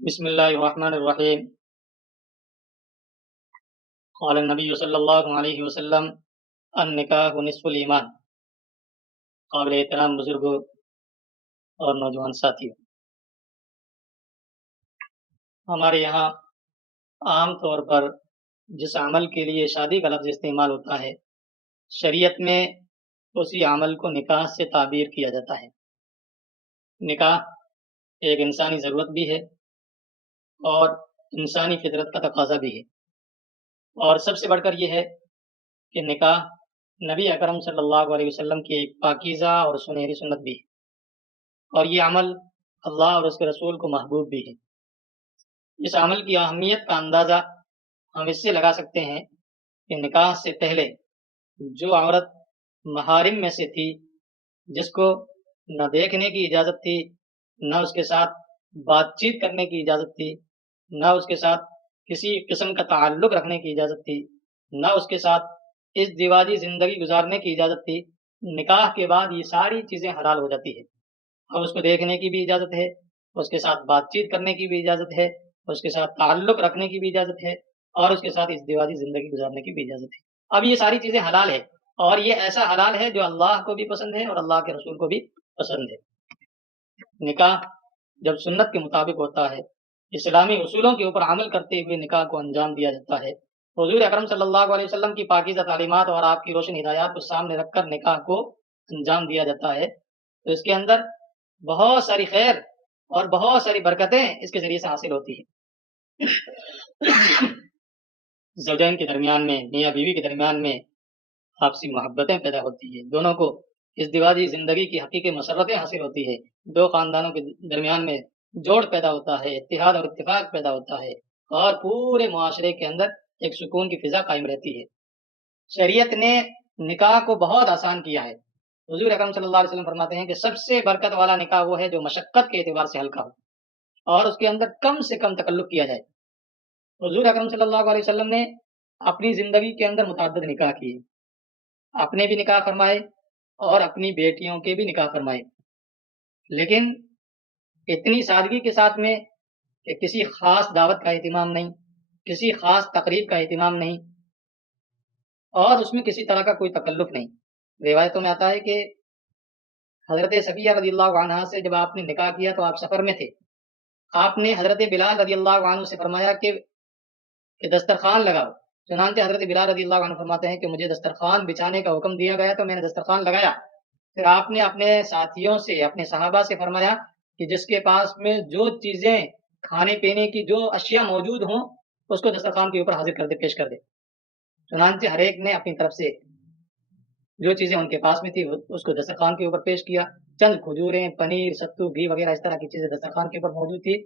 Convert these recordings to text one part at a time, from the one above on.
بسم الله الرحمن الرحيم. قال النبي صلى الله عليه وسلم النکاح نصف الایمان. قابل احترام بزرگوں اور نوجوان ساتھیوں، ہمارے یہاں عام طور پر جس عمل کے لیے شادی کا لفظ استعمال ہوتا ہے، شریعت میں اسی عمل کو نکاح سے تعبیر کیا جاتا ہے۔ نکاح ایک انسانی ضرورت بھی ہے اور انسانی فطرت کا تقاضا بھی ہے، اور سب سے بڑھ کر یہ ہے کہ نکاح نبی اکرم صلی اللہ علیہ وسلم کی ایک پاکیزہ اور سنہری سنت بھی ہے، اور یہ عمل اللہ اور اس کے رسول کو محبوب بھی ہے۔ اس عمل کی اہمیت کا اندازہ ہم اس سے لگا سکتے ہیں کہ نکاح سے پہلے جو عورت محارم میں سے تھی، جس کو نہ دیکھنے کی اجازت تھی، نہ اس کے ساتھ بات چیت کرنے کی اجازت تھی، نہ اس کے ساتھ کسی قسم کا تعلق رکھنے کی اجازت تھی، نہ اس کے ساتھ ازدواجی زندگی گزارنے کی اجازت تھی، نکاح کے بعد یہ ساری چیزیں حلال ہو جاتی ہے۔ اب اس کو دیکھنے کی بھی اجازت ہے، اس کے ساتھ بات چیت کرنے کی بھی اجازت ہے، اس کے ساتھ تعلق رکھنے کی بھی اجازت ہے، اور اس کے ساتھ ازدواجی زندگی گزارنے کی بھی اجازت ہے۔ اب یہ ساری چیزیں حلال ہے، اور یہ ایسا حلال ہے جو اللہ کو بھی پسند ہے اور اللہ کے رسول کو بھی پسند ہے۔ نکاح جب سنت کے مطابق ہوتا ہے، اسلامی اصولوں کے اوپر عمل کرتے ہوئے نکاح کو انجام دیا جاتا ہے۔ حضور اکرم صلی اللہ علیہ وسلم کی پاکیزہ تعلیمات اور آپ کی روشن ہدایات کو سامنے رکھ کر نکاح کو انجام دیا جاتا ہے، تو اس کے اندر بہت ساری خیر اور بہت ساری برکتیں اس کے ذریعے سے حاصل ہوتی ہیں۔ زوجین کے درمیان میں، میاں بیوی کے درمیان میں آپسی محبتیں پیدا ہوتی ہیں، دونوں کو ازدواجی زندگی کی حقیقی مسرتیں حاصل ہوتی ہے، دو خاندانوں کے درمیان میں جوڑ پیدا ہوتا ہے، اتحاد اور اتفاق پیدا ہوتا ہے، اور پورے معاشرے کے اندر ایک سکون کی فضا قائم رہتی ہے۔ شریعت نے نکاح کو بہت آسان کیا ہے۔ حضور اکرم صلی اللہ علیہ وسلم فرماتے ہیں کہ سب سے برکت والا نکاح وہ ہے جو مشقت کے اعتبار سے ہلکا ہو اور اس کے اندر کم سے کم تکلف کیا جائے۔ حضور اکرم صلی اللہ علیہ وسلم نے اپنی زندگی کے اندر متعدد نکاح کیے، اپنے بھی نکاح فرمائے اور اپنی بیٹیوں کے بھی نکاح فرمائے، لیکن اتنی سادگی کے ساتھ میں کہ کسی خاص دعوت کا اہتمام نہیں، کسی خاص تقریب کا اہتمام نہیں، اور اس میں کسی طرح کا کوئی تکلف نہیں۔ روایتوں میں آتا ہے کہ حضرت صفیہ رضی اللہ عنہ سے جب آپ نے نکاح کیا تو آپ سفر میں تھے، آپ نے حضرت بلال رضی اللہ عنہ سے فرمایا کہ دسترخوان لگاؤ۔ چنانچہ حضرت بلال رضی اللہ عنہ فرماتے ہیں کہ مجھے دسترخوان بچھانے کا حکم دیا گیا تو میں نے دسترخوان لگایا۔ پھر آپ نے اپنے ساتھیوں سے، اپنے صحابہ سے فرمایا کہ جس کے پاس میں جو چیزیں کھانے پینے کی جو اشیاء موجود ہوں اس کو دسترخوان کے اوپر حاضر کر دے، پیش کر دے۔ چنانچہ ہر ایک نے اپنی طرف سے جو چیزیں ان کے پاس میں تھی اس کو دسترخوان کے اوپر پیش کیا۔ چند کھجوریں، پنیر، ستو، گھی وغیرہ اس طرح کی چیزیں دسترخوان کے اوپر موجود تھی۔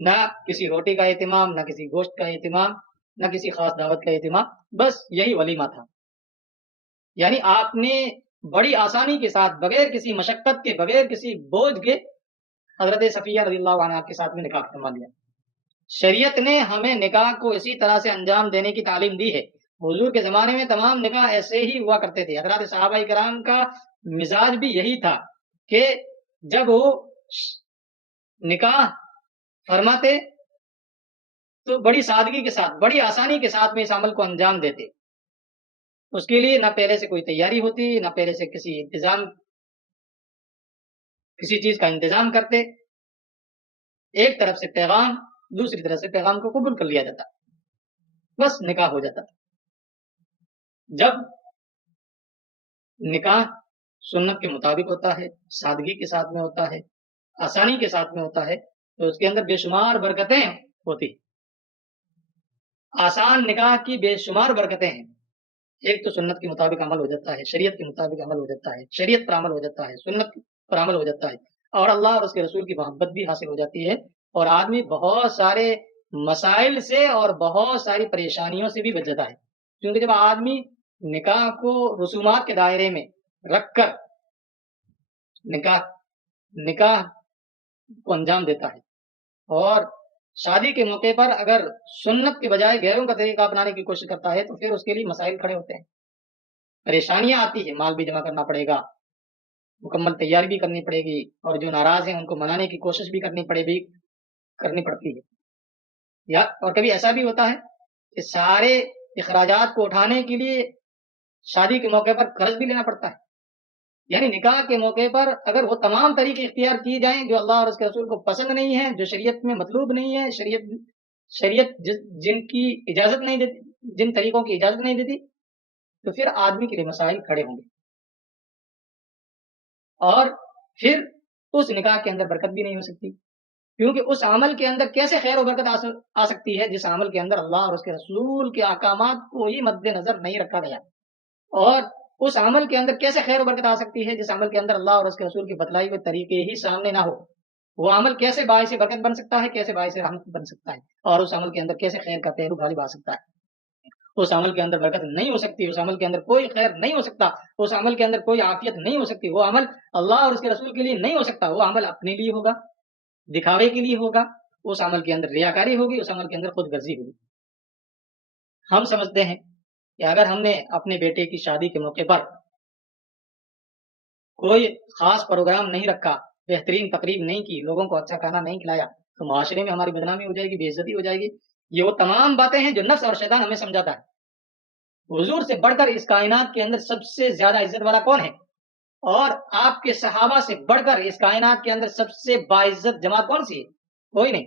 نہ کسی روٹی کا اہتمام، نہ کسی گوشت کا اہتمام، نہ کسی خاص دعوت کا اہتمام، بس یہی ولیمہ تھا۔ یعنی آپ نے بڑی آسانی کے ساتھ، بغیر کسی مشقت کے، بغیر کسی بوجھ کے حضرت صفیہ رضی اللہ عنہ کے ساتھ میں نکاح فرما لیا۔ شریعت نے ہمیں نکاح کو اسی طرح سے انجام دینے کی تعلیم دی ہے۔ حضور کے زمانے میں تمام نکاح ایسے ہی ہوا کرتے تھے۔ حضرات صحابہ کرام کا مزاج بھی یہی تھا کہ جب وہ نکاح فرماتے تو بڑی سادگی کے ساتھ، بڑی آسانی کے ساتھ میں اس عمل کو انجام دیتے۔ اس کے لیے نہ پہلے سے کوئی تیاری ہوتی، نہ پہلے سے کسی چیز کا انتظام کرتے۔ ایک طرف سے پیغام، دوسری طرف سے پیغام کو قبول کر لیا جاتا، بس نکاح ہو جاتا۔ جب نکاح سنت کے مطابق ہوتا ہے، سادگی کے ساتھ میں ہوتا ہے، آسانی کے ساتھ میں ہوتا ہے، تو اس کے اندر بے شمار برکتیں ہوتی۔ آسان نکاح کی بے شمار برکتیں ہیں۔ ایک تو سنت کے مطابق عمل ہو جاتا ہے، شریعت کے مطابق عمل ہو جاتا ہے، شریعت پر عمل ہو جاتا ہے، سنت پر عمل ہو جاتا ہے، اور اللہ اور اس کے رسول کی محبت بھی حاصل ہو جاتی ہے، اور آدمی بہت سارے مسائل سے اور بہت ساری پریشانیوں سے بھی بچ جاتا ہے۔ کیونکہ جب آدمی نکاح کو رسومات کے دائرے میں رکھ کر نکاح کو انجام دیتا ہے، اور شادی کے موقع پر اگر سنت کے بجائے غیروں کا طریقہ اپنانے کی کوشش کرتا ہے تو پھر اس کے لیے مسائل کھڑے ہوتے ہیں، پریشانیاں آتی ہیں، مال بھی جمع کرنا پڑے گا، مکمل تیاری بھی کرنی پڑے گی، اور جو ناراض ہیں ان کو منانے کی کوشش بھی کرنی پڑے گی، کرنی پڑتی ہے، یا اور کبھی ایسا بھی ہوتا ہے کہ سارے اخراجات کو اٹھانے کے لیے شادی کے موقع پر قرض بھی لینا پڑتا ہے۔ یعنی نکاح کے موقع پر اگر وہ تمام طریقے اختیار کیے جائیں جو اللہ اور اس کے رسول کو پسند نہیں ہے، جو شریعت میں مطلوب نہیں ہے، شریعت جن کی اجازت نہیں دیتی، جن طریقوں کی اجازت نہیں دیتی، تو پھر آدمی کے لیے مسائل کھڑے ہوں گے، اور پھر اس نکاح کے اندر برکت بھی نہیں ہو سکتی، کیونکہ اس عمل کے اندر کیسے خیر و برکت آ سکتی ہے جس عمل کے اندر اللہ اور اس کے رسول کے احکامات کو ہی مد نظر نہیں رکھا گیا، اور اس عمل کے اندر کیسے خیر و برکت آ سکتی ہے جس عمل کے اندر اللہ اور اس کے رسول کی بتلائی ہوئے طریقے ہی سامنے نہ ہو۔ وہ عمل کیسے باعث برکت بن سکتا ہے، کیسے باعث رحمت بن سکتا ہے، اور اس عمل کے اندر کیسے خیر کا پہلو غالب آ سکتا ہے۔ اس عمل کے اندر برکت نہیں ہو سکتی، اس عمل کے اندر کوئی خیر نہیں ہو سکتا، اس عمل کے اندر کوئی عافیت نہیں ہو سکتی، وہ عمل اللہ اور اس کے رسول کے لیے نہیں ہو سکتا، وہ عمل اپنے لیے ہوگا، دکھاوے کے لیے ہوگا، اس عمل کے اندر ریاکاری ہوگی، اس عمل کے اندر خود غرضی ہوگی۔ ہم سمجھتے ہیں کہ اگر ہم نے اپنے بیٹے کی شادی کے موقع پر کوئی خاص پروگرام نہیں رکھا، بہترین تقریب نہیں کی، لوگوں کو اچھا کھانا نہیں کھلایا، تو معاشرے میں ہماری بدنامی ہو جائے گی، بے عزتی ہو جائے گی۔ یہ وہ تمام باتیں ہیں جو نفس اور شیطان ہمیں سمجھاتا ہے۔ حضور سے بڑھ کر اس کائنات کے اندر سب سے زیادہ عزت والا کون ہے؟ اور آپ کے صحابہ سے بڑھ کر اس کائنات کے اندر سب سے باعزت جماعت کون سی ہے؟ کوئی نہیں۔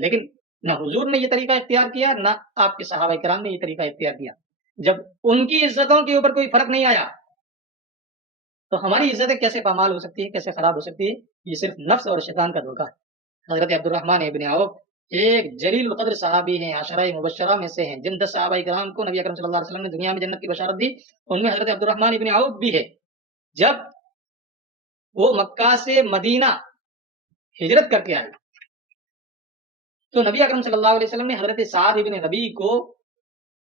لیکن نہ حضور نے یہ طریقہ اختیار کیا، نہ آپ کے صحابہ کرام نے یہ طریقہ اختیار کیا۔ جب ان کی عزتوں کے اوپر کوئی فرق نہیں آیا تو ہماری عزتیں کیسے پامال ہو سکتی ہے، کیسے خراب ہو سکتی ہے؟ یہ صرف نفس اور شیطان کا دھوکہ ہے۔ حضرت عبد الرحمن ابن عوف ایک جلیل القدر صحابی ہیں، عشرہ مبشرہ میں سے ہیں، جن 10 صحابہ کرام کو نبی اکرم صلی اللہ علیہ وسلم نے دنیا میں جنت کی بشارت دی، ان میں حضرت عبد الرحمن ابن عوف بھی ہے۔ جب وہ مکہ سے مدینہ ہجرت کر کے آئے تو نبی اکرم صلی اللہ علیہ وسلم نے حضرت سعد ابن ربیع کو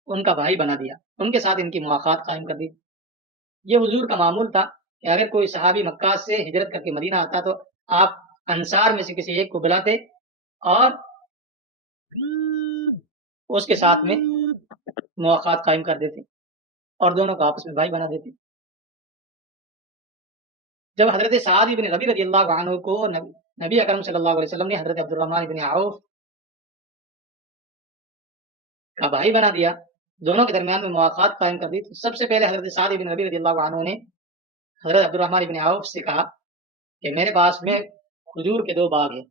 ان کا بھائی بنا دیا، ان کے ساتھ ان کی مواقعات قائم کر دی۔ یہ حضور کا معمول تھا کہ اگر کوئی صحابی مکہ سے ہجرت کر کے مدینہ آتا تو آپ انصار میں سے کسی ایک کو بلاتے اور اس کے ساتھ میں مواقعات قائم کر دیتے اور دونوں کو آپس میں بھائی بنا دیتے۔ جب حضرت سعد ابن ربیع رضی اللہ عنہ کو نبی اکرم صلی اللہ علیہ وسلم نے حضرت عبد الرحمن ابن عوف کا بھائی بنا دیا، دونوں کے درمیان میں مواقعات قائم کر دی، تو سب سے پہلے حضرت سعد ابن ربیع رضی اللہ عنہ نے حضرت عبد الرحمن ابن عوف سے کہا کہ میرے پاس میں کھجور کے 2 باغ ہیں،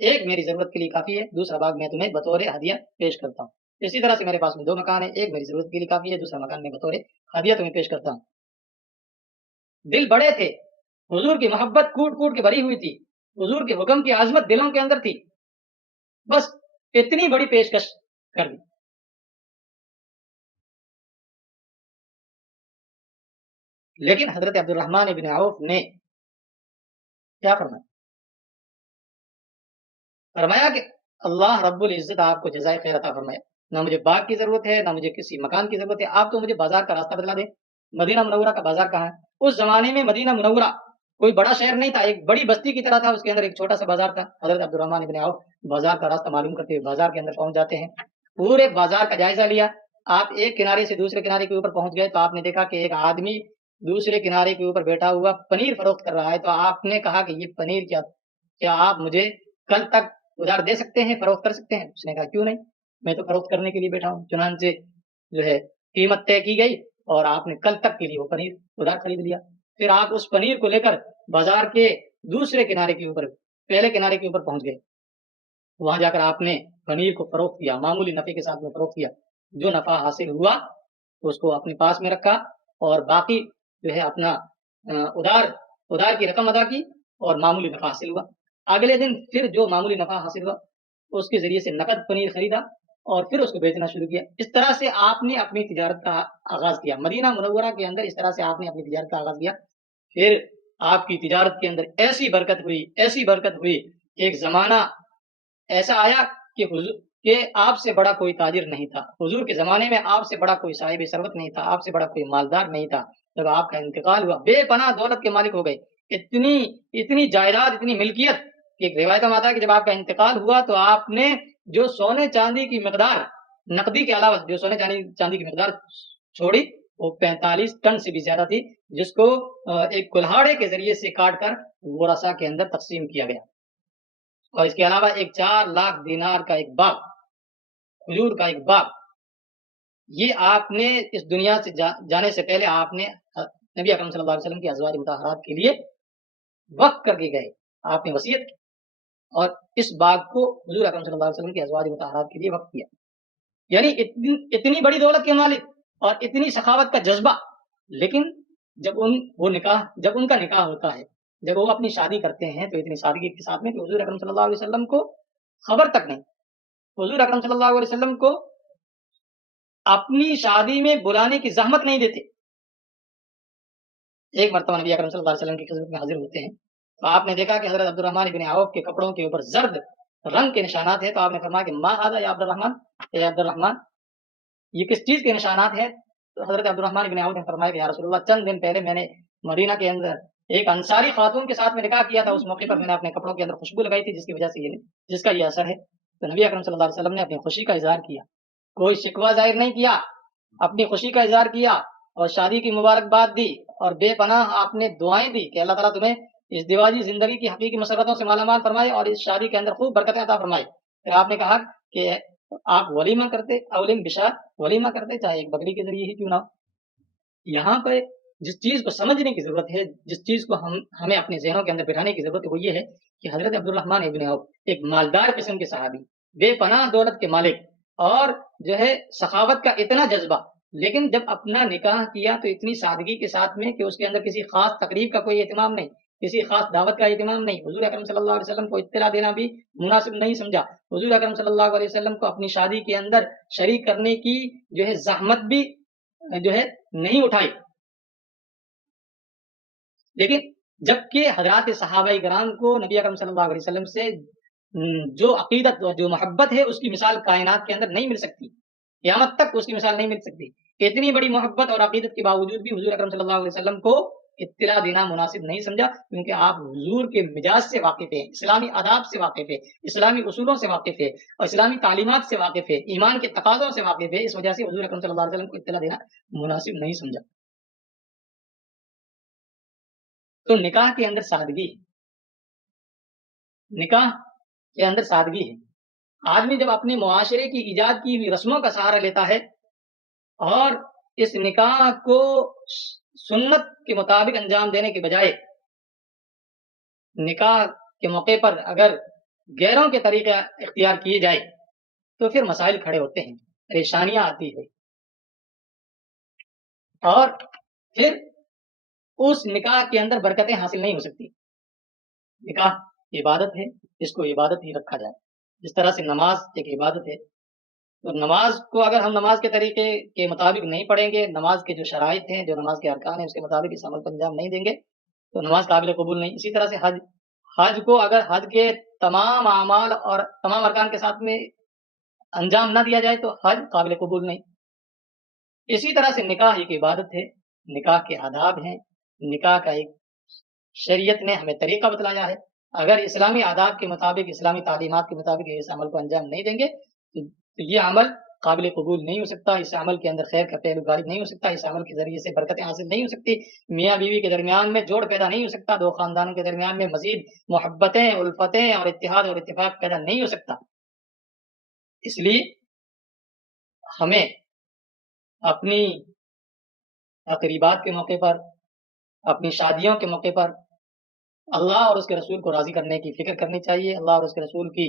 ایک میری ضرورت کے لیے کافی ہے، دوسرا باغ میں تمہیں بطور ہدیہ پیش کرتا ہوں۔ اسی طرح سے میرے پاس میں 2 مکان ہیں، ایک میری ضرورت کے لیے کافی ہے، دوسرا مکان میں بطور ہدیہ تمہیں پیش کرتا ہوں۔ دل بڑے تھے، حضور کی محبت کوٹ کوٹ کے بھری ہوئی تھی، حضور کے حکم کی عظمت دلوں کے اندر تھی، بس اتنی بڑی پیشکش کر دی۔ لیکن حضرت عبد الرحمن ابن عوف نے کیا فرمایا؟ فرمایا کہ اللہ رب العزت آپ کو جزائے خیر عطا فرمائے، نہ مجھے باغ کی ضرورت ہے، نہ مجھے کسی مکان کی ضرورت ہے، آپ تو مجھے بازار کا راستہ بتلا دیں، مدینہ منورہ کا بازار کہاں ہے؟ اس زمانے میں مدینہ منورہ کوئی بڑا شہر نہیں تھا، ایک بڑی بستی کی طرح تھا، اس کے اندر ایک چھوٹا سا بازار تھا۔ حضرت عبد الرحمن ابن عوف بازار کا راستہ معلوم کرتے ہوئے بازار کے اندر پہنچ جاتے ہیں، پورے بازار کا جائزہ لیا۔ آپ ایک کنارے سے دوسرے کنارے کے اوپر پہنچ گئے تو آپ نے دیکھا کہ ایک آدمی دوسرے کنارے کے اوپر بیٹھا ہوا پنیر فروخت کر رہا ہے، تو آپ نے کہا کہ یہ پنیر کیا آپ مجھے کل تک ادھار دے سکتے ہیں، فروخت کر سکتے ہیں؟ اس نے کہا کیوں نہیں، میں تو فروخت کرنے کے لیے بیٹھا ہوں۔ چنانچہ جو ہے قیمت طے کی گئی اور آپ نے کل تک کے لیے وہ پنیر ادھار خرید لیا۔ پھر آپ اس پنیر کو لے کر بازار کے دوسرے کنارے کے اوپر، پہلے کنارے کے اوپر پہنچ گئے، وہاں جا کر آپ نے پنیر کو فروخت کیا، معمولی نفع کے ساتھ میں فروخت کیا۔ جو نفع حاصل ہوا اس کو اپنے پاس میں رکھا اور باقی جو ہے اپنا ادھار کی رقم ادا کی اور معمولی نفع حاصل ہوا۔ اگلے دن پھر جو معمولی نفع حاصل ہوا اس کے ذریعے سے نقد پنیر خریدا اور پھر اس کو بیچنا شروع کیا۔ اس طرح سے آپ نے اپنی تجارت کا آغاز کیا، مدینہ منورہ کے اندر اس طرح سے آپ نے اپنی تجارت کا آغاز کیا۔ پھر آپ کی تجارت کے اندر ایسی برکت ہوئی، ایسی برکت ہوئی، ایک زمانہ ایسا آیا کہ آپ سے بڑا کوئی تاجر نہیں تھا، حضور کے زمانے میں آپ سے بڑا کوئی صاحب ثروت نہیں تھا، آپ سے بڑا کوئی مالدار نہیں تھا۔ جب آپ کا انتقال ہوا بے پناہ دولت کے مالک ہو گئے، اتنی جائیداد، اتنی ملکیت کہ ایک روایت میں آتا ہے کہ جب آپ کا انتقال ہوا تو آپ نے جو سونے چاندی کی مقدار نقدی کے علاوہ جو سونے چاندی کی مقدار چھوڑی وہ 45 ٹن سے بھی زیادہ تھی، جس کو ایک کلہاڑے کے ذریعے سے کاٹ کر ورثاء کے اندر تقسیم کیا گیا۔ اور اس کے علاوہ ایک 4 لاکھ دینار کا ایک باغ، کھجور کا ایک باغ، یہ آپ نے اس دنیا سے جانے سے پہلے آپ نے نبی اکرم صلی اللہ علیہ وسلم کی ازواج مطہرات کے لیے وقف کر کے گئے، آپ نے وصیت کی اور اس باغ کو حضور اکرم صلی اللہ علیہ وسلم کی ازواج مطہرات کے لیے وقف کیا. یعنی اتنی بڑی دولت کے مالک اور اتنی سخاوت کا جذبہ، لیکن جب ان کا نکاح ہوتا ہے، جب وہ اپنی شادی کرتے ہیں تو اتنی سادگی کے ساتھ میں کہ حضور اکرم صلی اللہ علیہ وسلم کو خبر تک نہیں، حضور اکرم صلی اللہ علیہ وسلم کو اپنی شادی میں بلانے کی زحمت نہیں دیتے. ایک مرتبہ نبی اکرم صلی اللہ علیہ وسلم کی خدمت میں حاضر ہوتے ہیں تو آپ نے دیکھا کہ حضرت عبد الرحمن بن عوف کے کپڑوں کے اوپر زرد رنگ کے نشانات ہیں، تو آپ نے فرمایا کہ ما ھذا یا عبد الرحمن، اے عبد الرحمن، یہ کس چیز کے نشانات ہیں؟ تو حضرت عبد الرحمن بن عوف نے فرمایا کہ یا رسول اللہ، چند دن پہلے میں نے مدینہ کے اندر ایک انصاری خاتون کے ساتھ میں نکاح کیا تھا، اس موقع پر میں نے اپنے کپڑوں کے اندر خوشبو لگائی تھی جس کی وجہ سے جس کا یہ اثر ہے. تو نبی اکرم صلی اللہ علیہ وسلم نے اپنی خوشی کا اظہار کیا، کوئی شکوہ ظاہر نہیں کیا، اپنی خوشی کا اظہار کیا اور شادی کی مبارکباد دی اور بے پناہ آپ نے دعائیں دی کہ اللہ تعالیٰ تمہیں اس دیواجی زندگی کی حقیقی مسرتوں سے مالا مال فرمائے اور اس شادی کے اندر خوب برکتیں عطا فرمائے. پھر آپ نے کہا کہ آپ ولیمہ کرتے، اولم بشار، ولیمہ کرتے چاہے ایک بکری کے ذریعے ہی کیوں نہ ہو. یہاں پہ جس چیز کو سمجھنے کی ضرورت ہے، جس چیز کو ہمیں اپنے ذہنوں کے اندر بٹھانے کی ضرورت ہے، وہ یہ ہے کہ حضرت عبد الرحمن ابن عوف ایک مالدار قسم کے صحابی، بے پناہ دولت کے مالک اور جو ہے سخاوت کا اتنا جذبہ، لیکن جب اپنا نکاح کیا تو اتنی سادگی کے ساتھ میں کہ اس کے اندر کسی خاص تقریب کا کوئی اہتمام نہیں، کسی خاص دعوت کا اہتمام نہیں. حضور اکرم صلی اللہ علیہ وسلم کو اطلاع دینا بھی مناسب نہیں سمجھا. حضور اکرم صلی اللہ علیہ وسلم کو اپنی شادی کے اندر شریک کرنے کی جو ہے زحمت بھی جو ہے نہیں اٹھائی. لیکن جبکہ حضرات صحابہ کرام کو نبی اکرم صلی اللہ علیہ وسلم سے جو عقیدت اور جو محبت ہے اس کی مثال کائنات کے اندر نہیں مل سکتی، قیامت تک اس کی مثال نہیں مل سکتی. اتنی بڑی محبت اور عقیدت کے باوجود بھی حضور اکرم صلی اللہ علیہ وسلم کو اطلاع دینا مناسب نہیں سمجھا، کیونکہ آپ حضور کے مزاج سے واقف ہیں، اسلامی آداب سے واقف ہیں، اسلامی اصولوں سے واقف ہیں اور اسلامی تعلیمات سے واقف ہیں، ایمان کے تقاضوں سے واقف ہیں. اس وجہ سے حضور اکرم صلی اللہ علیہ وسلم کو اطلاع دینا مناسب نہیں سمجھا. تو نکاح کے اندر سادگی ہے، نکاح کے اندر سادگی ہے. آدمی جب اپنے معاشرے کی ایجاد کی ہوئی رسموں کا سہارا لیتا ہے اور اس نکاح کو سنت کے مطابق انجام دینے کے بجائے نکاح کے موقع پر اگر غیروں کے طریقے اختیار کیے جائے تو پھر مسائل کھڑے ہوتے ہیں، پریشانیاں آتی ہیں اور پھر اس نکاح کے اندر برکتیں حاصل نہیں ہو سکتی. نکاح عبادت ہے، اس کو عبادت ہی رکھا جائے. جس طرح سے نماز ایک عبادت ہے، تو نماز کو اگر ہم نماز کے طریقے کے مطابق نہیں پڑھیں گے، نماز کے جو شرائط ہیں، جو نماز کے ارکان ہیں، اس کے مطابق اس عمل کو انجام نہیں دیں گے تو نماز قابل قبول نہیں. اسی طرح سے حج کو اگر حج کے تمام اعمال اور تمام ارکان کے ساتھ میں انجام نہ دیا جائے تو حج قابل قبول نہیں. اسی طرح سے نکاح ایک عبادت ہے، نکاح کے آداب ہیں، نکاح کا ایک شریعت نے ہمیں طریقہ بتلایا ہے. اگر اسلامی آداب کے مطابق، اسلامی تعلیمات کے مطابق اس عمل کو انجام نہیں دیں گے تو یہ عمل قابل قبول نہیں ہو سکتا، اس عمل کے اندر خیر کا پہلو غالب نہیں ہو سکتا، اس عمل کے ذریعے سے برکتیں حاصل نہیں ہو سکتی، میاں بیوی کے درمیان میں جوڑ پیدا نہیں ہو سکتا، دو خاندانوں کے درمیان میں مزید محبتیں، الفتیں اور اتحاد اور اتفاق پیدا نہیں ہو سکتا. اس لیے ہمیں اپنی تقریبات کے موقع پر، اپنی شادیوں کے موقع پر اللہ اور اس کے رسول کو راضی کرنے کی فکر کرنی چاہیے، اللہ اور اس کے رسول کی